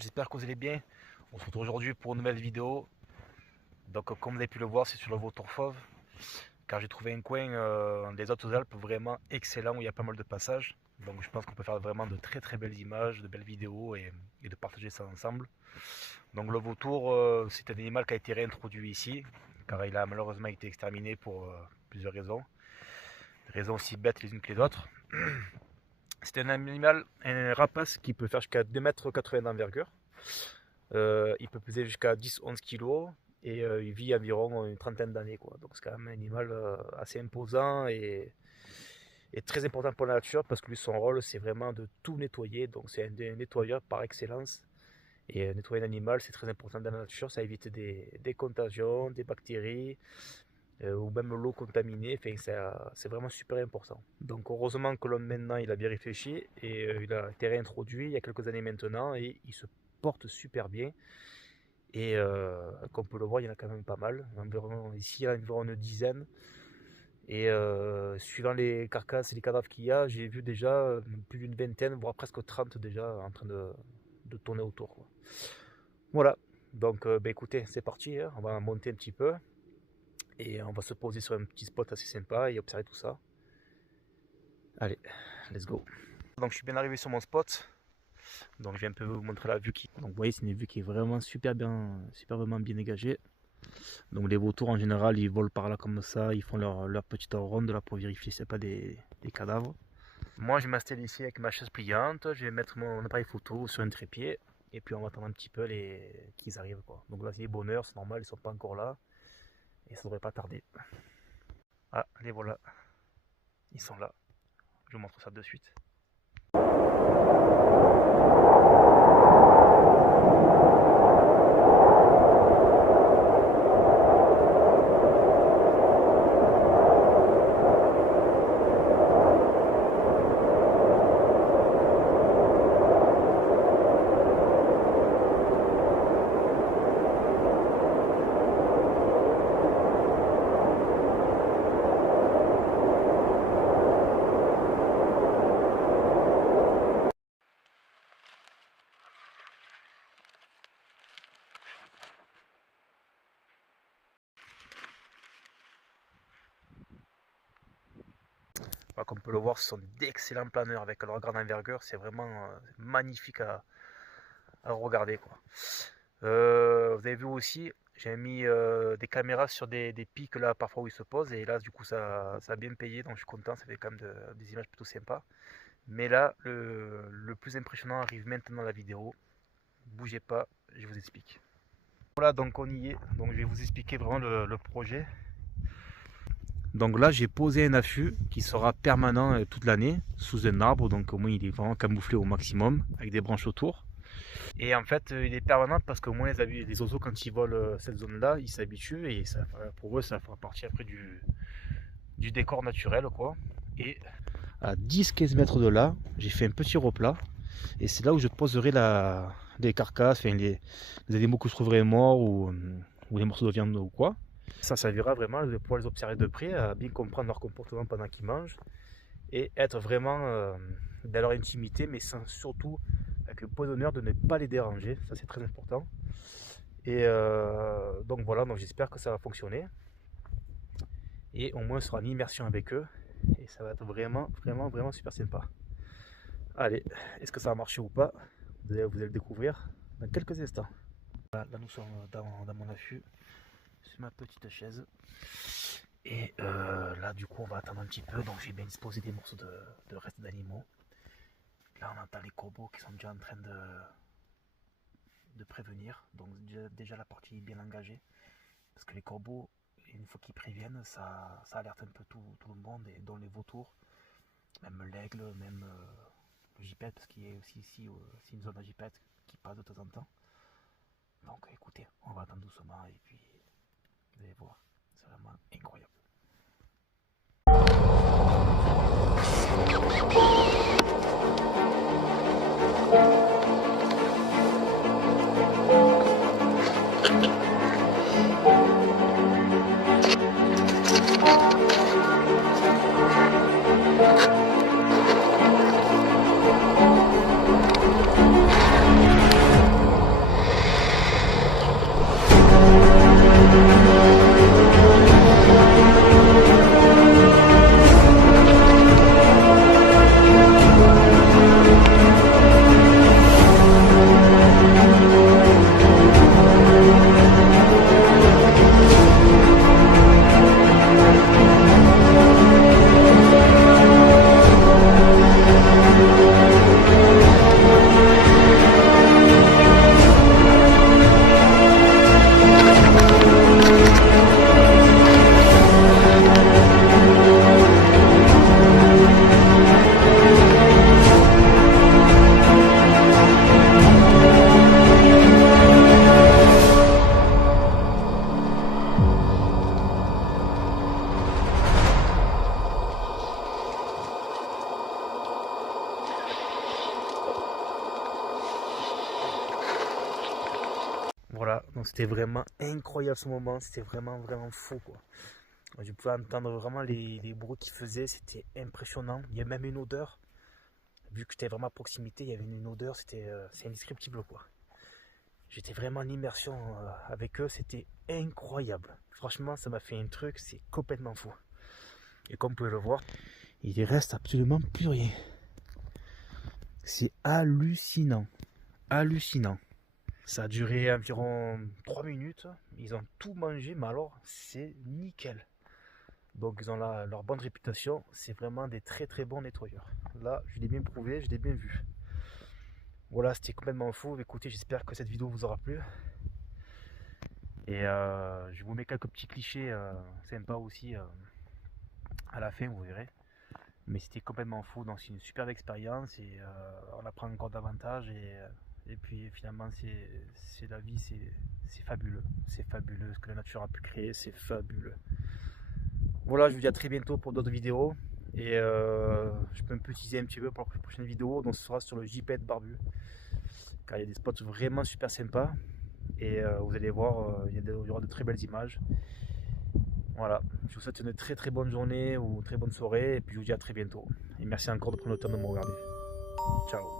j'espère que vous allez bien. On se retrouve aujourd'hui pour une nouvelle vidéo. Donc comme vous avez pu le voir, c'est sur le vautour fauve. Car j'ai trouvé un coin des Hautes-Alpes vraiment excellent où il y a pas mal de passages. Donc je pense qu'on peut faire vraiment de très belles images, de belles vidéos et de partager ça ensemble. Donc le vautour, c'est un animal qui a été réintroduit ici. Car il a malheureusement été exterminé pour plusieurs raisons. Des raisons aussi bêtes les unes que les autres. C'est un animal, un rapace qui peut faire jusqu'à 2,80 m d'envergure. Il peut peser jusqu'à 10-11 kg et il vit environ une trentaine d'années. Donc c'est quand même un animal assez imposant et très important pour la nature parce que lui, son rôle, c'est vraiment de tout nettoyer. Donc c'est un nettoyeur par excellence. Et nettoyer un animal, c'est très important dans la nature. Ça évite des contagions, des bactéries. Ou même l'eau contaminée, c'est vraiment super important. Donc heureusement que l'homme maintenant il a bien réfléchi et il a été réintroduit il y a quelques années maintenant et il se porte super bien. Et comme on peut le voir, il y en a quand même pas mal. Environ, ici il y en a environ une dizaine. Et suivant les carcasses et les cadavres qu'il y a, j'ai vu déjà plus d'une vingtaine, voire presque 30 déjà en train de tourner autour. Voilà, donc écoutez, c'est parti, hein. On va monter un petit peu. Et on va se poser sur un petit spot assez sympa et observer tout ça. Allez, let's go. Donc je suis bien arrivé sur mon spot. Donc je vais un peu vous montrer la vue qui. Donc vous voyez, c'est une vue qui est vraiment superbement bien dégagée. Donc les vautours en général, ils volent par là comme ça, ils font leur petite ronde là pour vérifier s'il n'y a pas des cadavres. Moi je m'installe ici avec ma chaise pliante, je vais mettre mon appareil photo sur un trépied et puis on va attendre un petit peu qu'ils arrivent quoi. Donc là c'est les bonheurs, c'est normal, ils sont pas encore là. Et ça devrait pas tarder. Ah, les voilà. Ils sont là. Je vous montre ça de suite. Comme on peut le voir, ce sont d'excellents planeurs avec leur grande envergure. C'est vraiment magnifique à regarder. Vous avez vu aussi, j'ai mis des caméras sur des pics là parfois où ils se posent. Et là, du coup, ça a bien payé. Donc je suis content, ça fait quand même des images plutôt sympas. Mais là, le plus impressionnant arrive maintenant dans la vidéo. Bougez pas, je vous explique. Voilà, donc on y est. Donc je vais vous expliquer vraiment le projet. Donc là, j'ai posé un affût qui sera permanent toute l'année sous un arbre. Donc au moins, il est vraiment camouflé au maximum avec des branches autour. Et en fait, il est permanent parce qu'au moins les oiseaux, quand ils volent cette zone-là, ils s'habituent et ça, pour eux, ça fera partie après du décor naturel, quoi. Et à 10-15 mètres de là, j'ai fait un petit replat. Et c'est là où je poserai les carcasses, enfin les animaux que je trouverai morts ou les morceaux de viande ou quoi. Ça servira vraiment de pouvoir les observer de près, à bien comprendre leur comportement pendant qu'ils mangent et être vraiment dans leur intimité, mais surtout avec le point d'honneur de ne pas les déranger. Ça, c'est très important. Et donc voilà, donc j'espère que ça va fonctionner. Et au moins, on sera en immersion avec eux. Et ça va être vraiment super sympa. Allez, est-ce que ça va marcher ou pas? Vous allez le découvrir dans quelques instants. Là nous sommes dans mon affût. C'est ma petite chaise. Et là du coup on va attendre un petit peu. Donc j'ai bien disposé des morceaux de reste d'animaux. Là on entend les corbeaux qui sont déjà en train de prévenir. Donc déjà la partie est bien engagée. Parce que les corbeaux, une fois qu'ils préviennent, ça alerte un peu tout le monde, et dont les vautours, même l'aigle, même le gypaète, parce qu'il y a aussi ici une zone à gypaète qui passe de temps en temps. Donc écoutez, on va attendre doucement et puis vous allez voir, c'est vraiment incroyable. Voilà, donc c'était vraiment incroyable ce moment, c'était vraiment fou quoi. Je pouvais entendre vraiment les bruits qu'ils faisaient, c'était impressionnant. Il y a même une odeur, vu que j'étais vraiment à proximité, il y avait une odeur, c'est indescriptible quoi. J'étais vraiment en immersion avec eux, c'était incroyable. Franchement, ça m'a fait un truc, c'est complètement fou. Et comme vous pouvez le voir, il reste absolument plus rien. C'est hallucinant, hallucinant. Ça a duré environ 3 minutes. Ils ont tout mangé, mais alors c'est nickel. Donc ils ont leur bonne réputation. C'est vraiment des très bons nettoyeurs. Là, je l'ai bien prouvé, je l'ai bien vu. Voilà, c'était complètement fou. Écoutez, j'espère que cette vidéo vous aura plu. Et je vous mets quelques petits clichés sympas aussi à la fin, vous verrez. Mais c'était complètement fou. Donc c'est une superbe expérience et on apprend encore davantage. Et puis finalement, c'est la vie, c'est fabuleux. C'est fabuleux. Ce que la nature a pu créer, c'est fabuleux. Voilà, je vous dis à très bientôt pour d'autres vidéos. Et je peux me teaser un petit peu pour la prochaine vidéo. Donc ce sera sur le gypaète barbu. Car il y a des spots vraiment super sympas. Et vous allez voir, il y aura de très belles images. Voilà, je vous souhaite une très bonne journée ou une très bonne soirée. Et puis je vous dis à très bientôt. Et merci encore de prendre le temps de me regarder. Ciao.